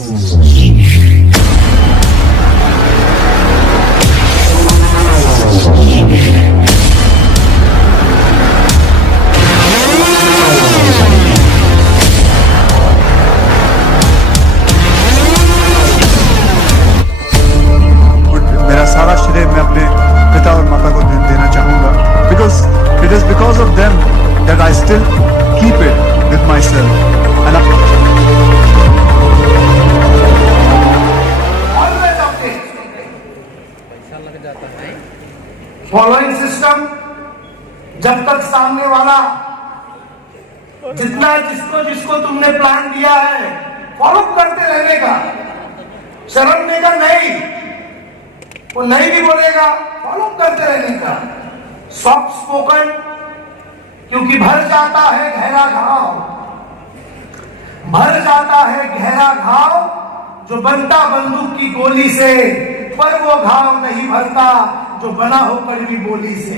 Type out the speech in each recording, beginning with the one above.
मेरा सारा श्रेय मैं अपने पिता और माता को देना चाहूँगा, because it is because of them that I still keep it with my self following system, जब तक सामने वाला जितना जिसको तुमने प्लान दिया है फॉलो करते रहने का, शर्म का नहीं, वो नहीं भी बोलेगा, फॉलो करते रहने का, सॉफ्ट स्पोकन, क्योंकि भर जाता है गहरा घाव, भर जाता है गहरा घाव जो बनता बंदूक की गोली से, पर वो घाव नहीं भरता जो बना हो कड़वी बोली से।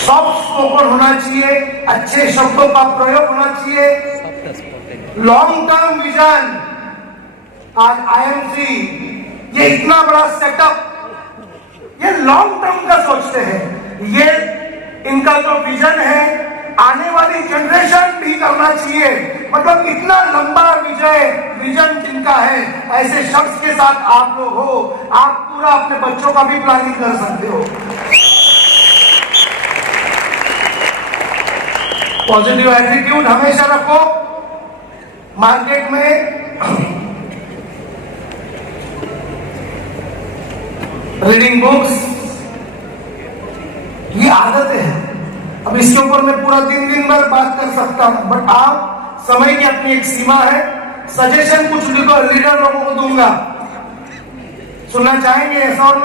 सॉफ्ट स्पोकन होना चाहिए, अच्छे शब्दों का प्रयोग होना चाहिए, लॉन्ग टर्म विजन। आज आईएमसी ये इतना बड़ा सेटअप, ये लॉन्ग टर्म का सोचते हैं, ये इनका जो विजन है आने वाली जनरेशन भी करना चाहिए, मतलब इतना लंबा विजन जिनका है, ऐसे शख्स के साथ आप लोग हो, आप पूरा अपने बच्चों का भी प्लानिंग कर सकते हो। पॉजिटिव एटीट्यूड हमेशा रखो। मार्केट में रीडिंग बुक्स, ये आदतें हैं। अब इसके ऊपर मैं पूरा दिन भर बात कर सकता हूं, बट आप समय की अपनी एक सीमा है। सजेशन कुछ लीडर लोगों को दूंगा, सुनना चाहेंगे? ऐसा और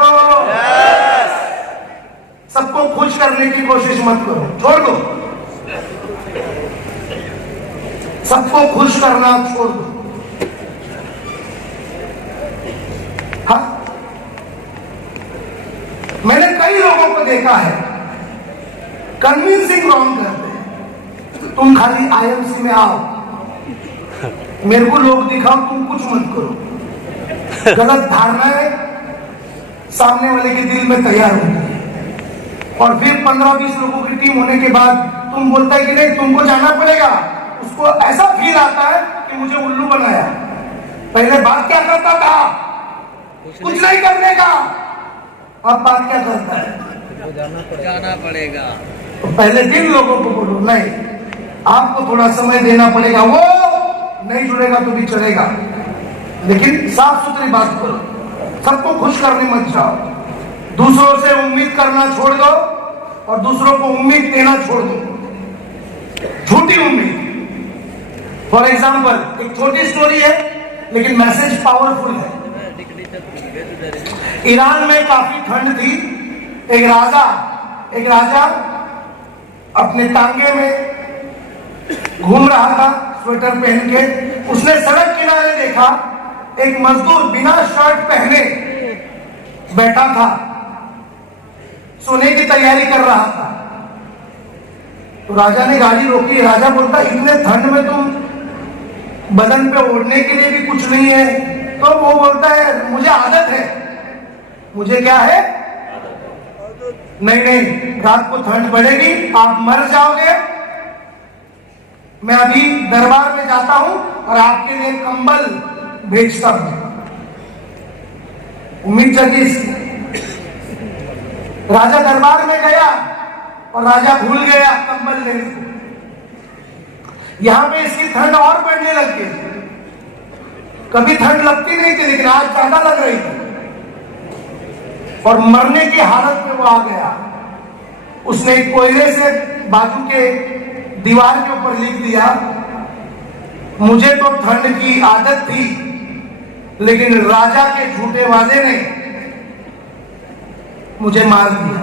सबको खुश करने की कोशिश मत करो, छोड़ दो, सबको खुश करना छोड़ दो। हाँ, मैंने कई लोगों को देखा है कन्विंसिंग रॉन्ग करते हैं। तुम खाली आईएमसी में आओ, मेरे को लोग दिखाओ, तुम कुछ मत करो। गलत धारणाएं सामने वाले के दिल में तैयार होती है, और फिर 15-20 लोगों की टीम होने के बाद तुम बोलता है कि नहीं तुमको जाना पड़ेगा, उसको ऐसा फील आता है कि मुझे उल्लू बनाया। पहले बात क्या करता था, कुछ नहीं करने का, अब बात क्या करता है, जाना पड़ेगा। तो पहले दिन लोगों को बोलो नहीं, आपको थोड़ा समय देना पड़ेगा, वो नहीं जुड़ेगा तो भी चलेगा, लेकिन साफ सुथरी बात करो, सबको खुश करने मत जाओ, दूसरों से उम्मीद करना छोड़ दो और दूसरों को उम्मीद देना छोड़ दो, झूठी उम्मीद। फॉर एग्जाम्पल एक छोटी स्टोरी है लेकिन मैसेज पावरफुल है। ईरान में काफी ठंड थी, एक राजा अपने टांगे में घूम रहा था स्वेटर पहन के। उसने सड़क किनारे देखा एक मजदूर बिना शर्ट पहने बैठा था, सोने की तैयारी कर रहा था। तो राजा ने गाड़ी रोकी। राजा बोलता इतने ठंड में तुम बदन पे ओढ़ने के लिए भी कुछ नहीं है? तो वो बोलता है मुझे आदत है। मुझे क्या है? नहीं, रात को ठंड बढ़ेगी, आप मर जाओगे, मैं अभी दरबार में जाता हूं और आपके लिए कंबल भेजता हूं। उम्मीद जगी इसकी। राजा दरबार में गया और राजा भूल गया कंबल लेने को। यहां पे इसकी ठंड और बढ़ने लग गई। कभी ठंड लगती नहीं थी लेकिन आज ज्यादा लग रही थी और मरने की हालत में वो आ गया। उसने एक कोयले से बाजू के दीवार के ऊपर लिख दिया, मुझे तो ठंड की आदत थी लेकिन राजा के झूठे वादे ने मुझे मार दिया।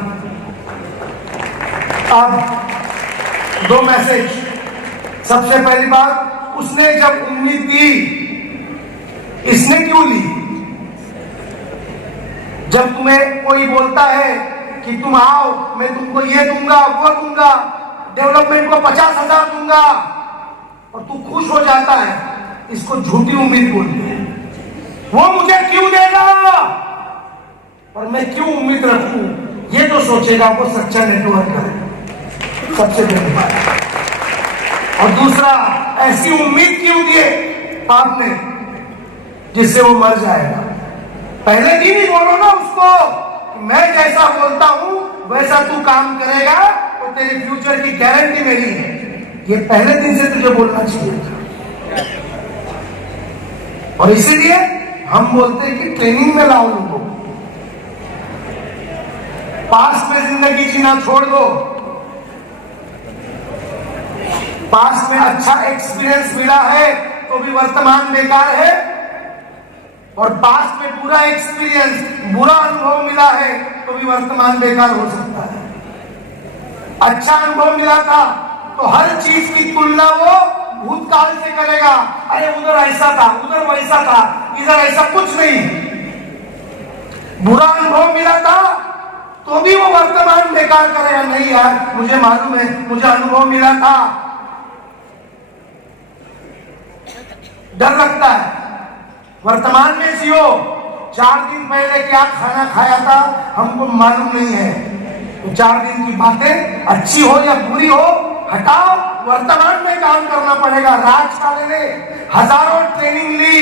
अब दो मैसेज। सबसे पहली बात, उसने जब उम्मीद दी, इसने क्यों ली? जब तुम्हें कोई बोलता है कि तुम आओ, मैं तुमको ये दूंगा वो दूंगा, डेवलपमेंट को 50,000 दूंगा, और तू खुश हो जाता है, इसको झूठी उम्मीद बोलते हैं। वो मुझे क्यों देगा और मैं क्यों उम्मीद रखूं, ये जो सोचेगा वो सच्चा नेटवर्क है, सबसे पहली बात। और दूसरा, ऐसी उम्मीद क्यों दिए आपने जिससे वो मर जाएगा। पहले दिन ही बोलो ना उसको कि मैं जैसा बोलता हूं वैसा तू काम करेगा तो तेरे फ्यूचर की गारंटी मेरी है। ये पहले दिन से तुझे बोलना चाहिए था। और इसीलिए हम बोलते हैं कि ट्रेनिंग में लाओ लोगों, पास्ट में जिंदगी जीना छोड़ दो। पास्ट में अच्छा एक्सपीरियंस मिला है तो भी वर्तमान बेकार है, और पास्ट में बुरा एक्सपीरियंस, बुरा अनुभव मिला है तो भी वर्तमान बेकार हो सकता है। अच्छा अनुभव मिला था तो हर चीज की तुलना वो भूतकाल से करेगा। अरे उधर ऐसा था, उधर वैसा था, इधर ऐसा कुछ नहीं। बुरा अनुभव मिला था तो भी वो वर्तमान बेकार करेगा। नहीं यार, मुझे मालूम है, मुझे अनुभव मिला था। डर लगता है। वर्तमान में जियो। 4 दिन पहले क्या खाना खाया था हमको मालूम नहीं है, तो 4 दिन की बातें अच्छी हो या बुरी हो हटाओ, वर्तमान में काम करना पड़ेगा। राज का ने हजारों ट्रेनिंग ली,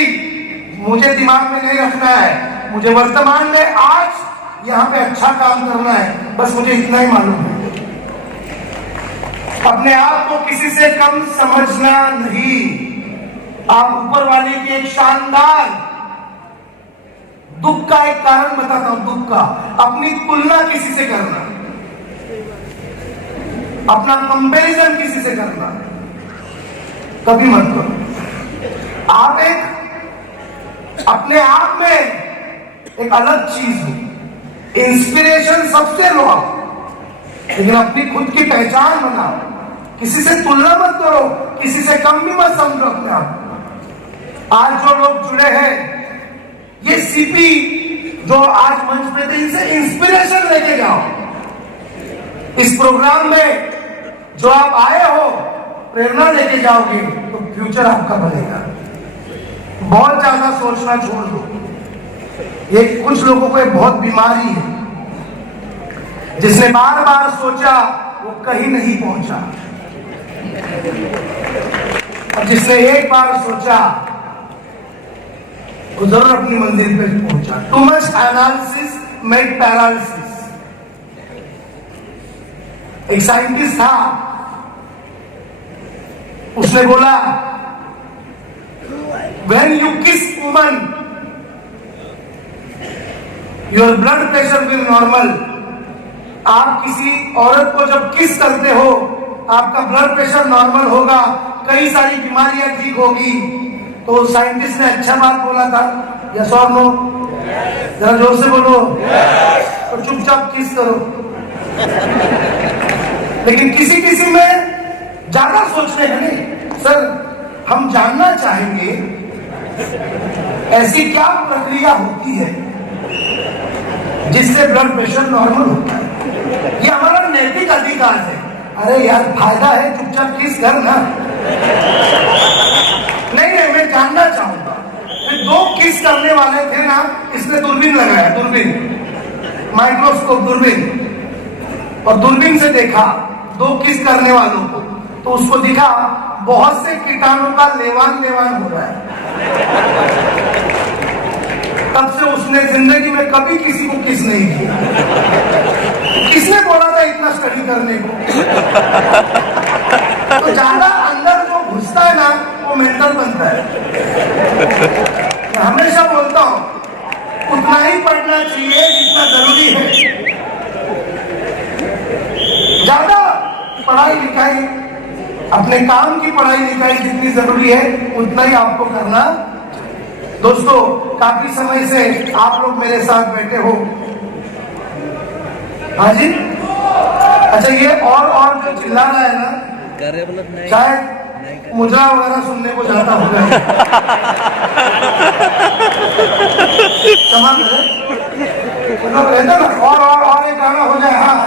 मुझे दिमाग में नहीं रखना है, मुझे वर्तमान में आज यहाँ पे अच्छा काम करना है, बस मुझे इतना ही मालूम है। अपने आप को किसी से कम समझना नहीं। आप ऊपर वाले की एक शानदार दुख का एक कारण बताता हूं, दुख का, अपनी तुलना किसी से करना, अपना कंपैरिजन किसी से करना कभी मत करो। आप एक अपने आप में एक अलग चीज हो, इंस्पिरेशन सबसे लो आप, लेकिन अपनी खुद की पहचान बनाओ। किसी से तुलना मत करो, किसी से कम भी मत समझो अपने आप। आज जो लोग जुड़े हैं, ये सीपी जो आज मंच पे थे, इनसे इंस्पिरेशन लेके जाओ। इस प्रोग्राम में जो आप आए हो, प्रेरणा लेके जाओगे तो फ्यूचर आपका बनेगा। बहुत ज्यादा सोचना छोड़ दो। ये कुछ लोगों को एक बहुत बीमारी है, जिसने बार बार सोचा वो कहीं नहीं पहुंचा, और जिसने एक बार सोचा वो जरूर अपनी मंजिल पे पहुंचा। Too much analysis made paralysis. एक साइंटिस्ट था, उसने बोला when you kiss woman your blood pressure will normal। आप किसी औरत को जब किस करते हो आपका ब्लड प्रेशर नॉर्मल होगा, कई सारी बीमारियां ठीक होगी। तो साइंटिस्ट ने अच्छा बात बोला था, यस और नो? जरा जोर से बोलो। तो चुपचाप किस करो। लेकिन किसी किसी में ज्यादा सोचने हैं। नहीं सर, हम जानना चाहेंगे ऐसी क्या प्रक्रिया होती है जिससे ब्लड प्रेशर नॉर्मल होता है। ये हमारा नैतिक अधिकार है। अरे यार, फायदा है, चुपचाप किस करना। नहीं, मैं जानना चाहूंगा। फिर 2 किस करने वाले थे ना, इसने दूरबीन लगाया, दूरबीन, माइक्रोस्कोप दूरबीन, और दूरबीन से देखा 2 किस करने वालों को, तो उसको दिखा बहुत से कीटाणु का लेवान हो रहा है। तब से उसने जिंदगी में कभी किसी को किस नहीं किया। किसने बोला था इतना स्टडी करने को? तो ज्यादा अंदर जो घुसता है ना, वो मेंटल बनता है। मैं हमेशा बोलता हूं उतना ही पढ़ना चाहिए जितना जरूरी है। ज्यादा पढ़ाई लिखाई, अपने काम की पढ़ाई लिखाई जितनी जरूरी है उतना ही आपको करना। दोस्तों, काफी समय से आप लोग मेरे साथ बैठे हो। हाँ जी, अच्छा, ये और जो चिल्ला रहा है ना, शायद मुजरा वगैरह सुनने को जाता होगा। क्षमा करें, मतलब रहता ना, और एक गाना हो जाए। हाँ,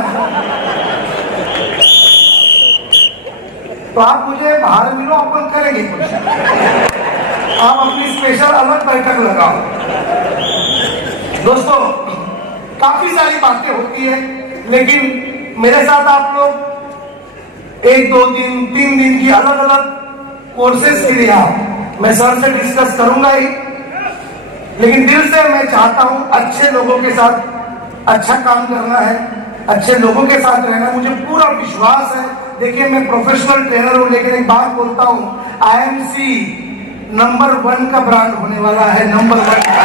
तो आप मुझे बाहर मिलो, अपन करेंगे कुछ। आप अपनी स्पेशल अलग बैठक लगाओ। दोस्तों, काफी सारी बातें होती है, लेकिन मेरे साथ आप लोग 1 2 दिन 3 दिन की अलग अलग कोर्सेज के लिए आओ। मैं सर से डिस्कस करूंगा ही, लेकिन दिल से मैं चाहता हूं अच्छे लोगों के साथ अच्छा काम करना है, अच्छे लोगों के साथ रहना। मुझे पूरा विश्वास है। देखिए, मैं प्रोफेशनल ट्रेनर हूं, लेकिन एक बात बोलता हूं, आईएमसी नंबर 1 का ब्रांड होने वाला है, नंबर 1 का।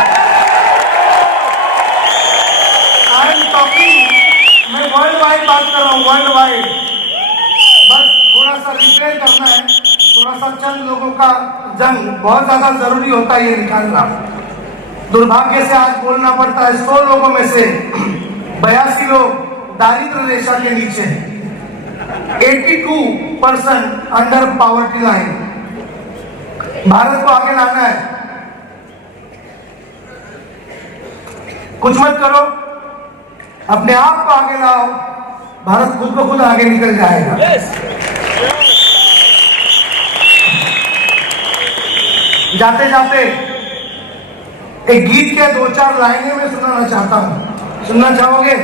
आई एम टॉकिंग, मैं वर्ल्ड वाइड बात कर रहा हूं, वर्ल्ड वाइड। बस थोड़ा सा रिपेयर करना है, थोड़ा सा चंद लोगों का जंग बहुत ज्यादा जरूरी होता है ये निकालना। दुर्भाग्य से आज बोलना पड़ता है, 100 लोगों में से 82 लोग दारिद्र रेखा के नीचे हैं, 82% अंडर पॉवर्टी लाइन। भारत को आगे लाना है, कुछ मत करो, अपने आप को आगे लाओ, भारत खुद को खुद आगे निकल जाएगा। जाते जाते एक गीत के 2-4 लाइनें मैं सुनाना चाहता हूं, सुनना चाहोगे?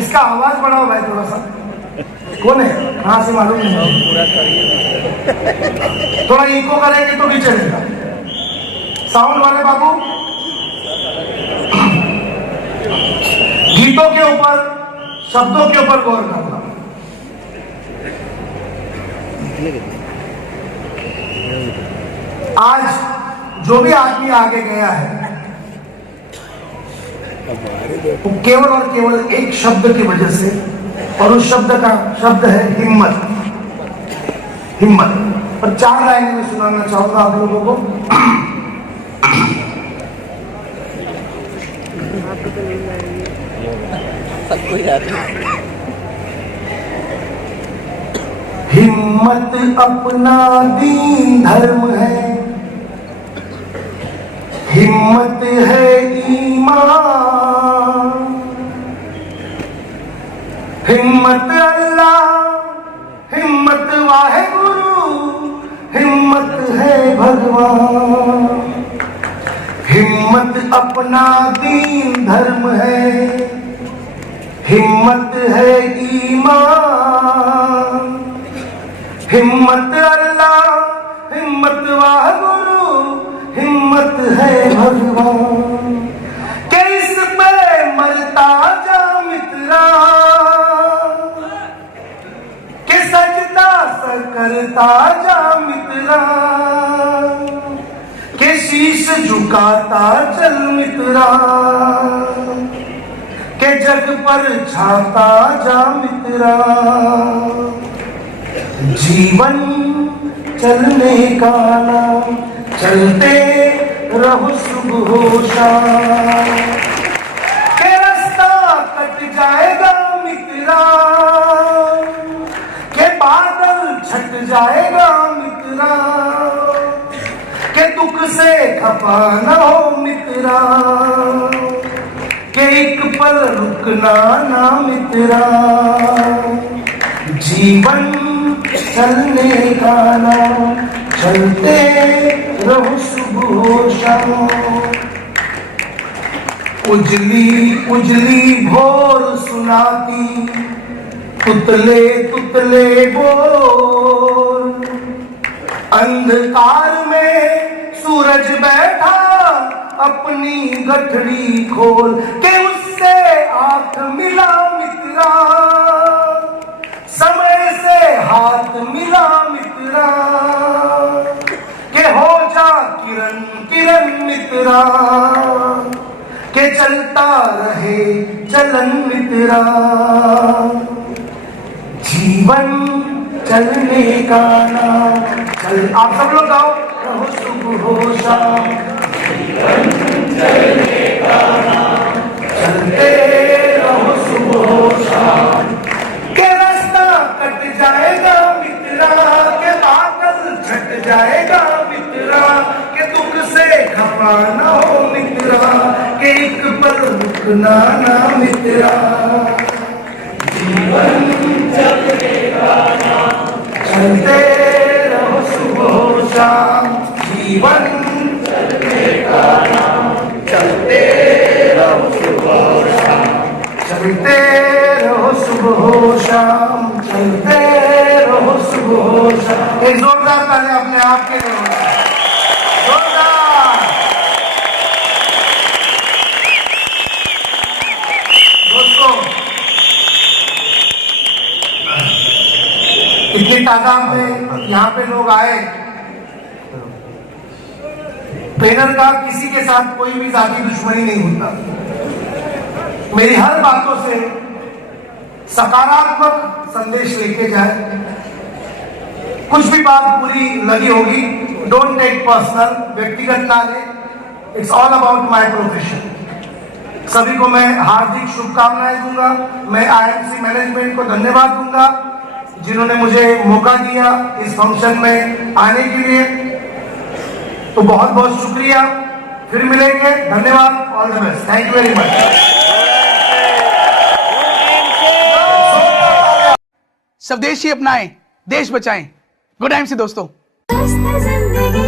इसका आवाज बढ़ाओ भाई थोड़ा सा। कौन है, कहां से मालूम नहीं, थोड़ा इको करेंगे तो भी चलेगा। साउंड वाले बाबू, गीतों के ऊपर, शब्दों के ऊपर गौर करना। आज जो भी आदमी आगे गया है, वो केवल और केवल एक शब्द की वजह से, और उस शब्द का शब्द है हिम्मत। हिम्मत। और 4 लाइन में सुनाना चाहूंगा आप लोगों को। हिम्मत अपना दीन धर्म है, हिम्मत है ईमान, हिम्मत अल्लाह, हिम्मत वाहेगुरु, हिम्मत है भगवान। हिम्मत अपना दीन धर्म है, हिम्मत है ईमान, हिम्मत अल्लाह, हिम्मत वाहेगुरु, हिम्मत है भगवान। के इस पे मरता जा मित्रा, के सजदा सा करता जा मित्रा, के शीश झुकाता चल मित्रा, के जग पर छाता जा मित्रा। जीवन चलने का नाम, चलते रहो सुबह हो शाम, के रास्ता कट जाएगा मित्रा, के बादल छट जाएगा मित्रा, के दुख से खफा न हो मित्रा, के एक पल रुकना ना मित्रा। जीवन चलने का नाम, चलते रहो सुबह शाम। उजली उजली भोर सुनाती, तुतले तुतले बोल, अंधकार में सूरज बैठा अपनी गठरी खोल, के उससे आंख मिला मित्रा, समय से हाथ मिला मित्रा, के हो जा किरण किरण मित्रा, के चलता रहे चलन मित्रा। जीवन चलने का नाम, चल आप सब लोग गाओ, रहो सुबह हो शाम। जीवन चलने का नाम, चलते रहो सुबह हो शाम, के रास्ता कट जाएगा मित्रा, के बादल छट जाएगा मित्रा, के दुख से खफा न हो मित्रा, के एक पल रुकना ना मित्रा। जीवन चलने का नाम, चलते रहो सुबह शाम जीवन चलते रहो सुबह शाम चलते रहो सुबह शाम चलते रहो सुबह शाम। एक जोरदार ताली अपने आप के लिए जोरदार। दोस्तों इतनी तादाद में यहाँ पे लोग आए, ट्रेनर का किसी के साथ कोई भी जाति दुश्मनी नहीं होता। मेरी हर बातों से सकारात्मक संदेश लेके जाए। कुछ भी बात बुरी लगी होगी, डोंट टेक पर्सनल, व्यक्तिगत ना ले। It's all about my profession. सभी को मैं हार्दिक शुभकामनाएं दूंगा। मैं आईएमसी मैनेजमेंट को धन्यवाद दूंगा जिन्होंने मुझे मौका दिया इस फंक्शन में आने के लिए। तो बहुत बहुत शुक्रिया। फिर मिलेंगे। धन्यवाद। All the best. Thank you very much. स्वदेशी अपनाएं, देश बचाएं। गुड टाइम से दोस्तों। मस्त जिंदगी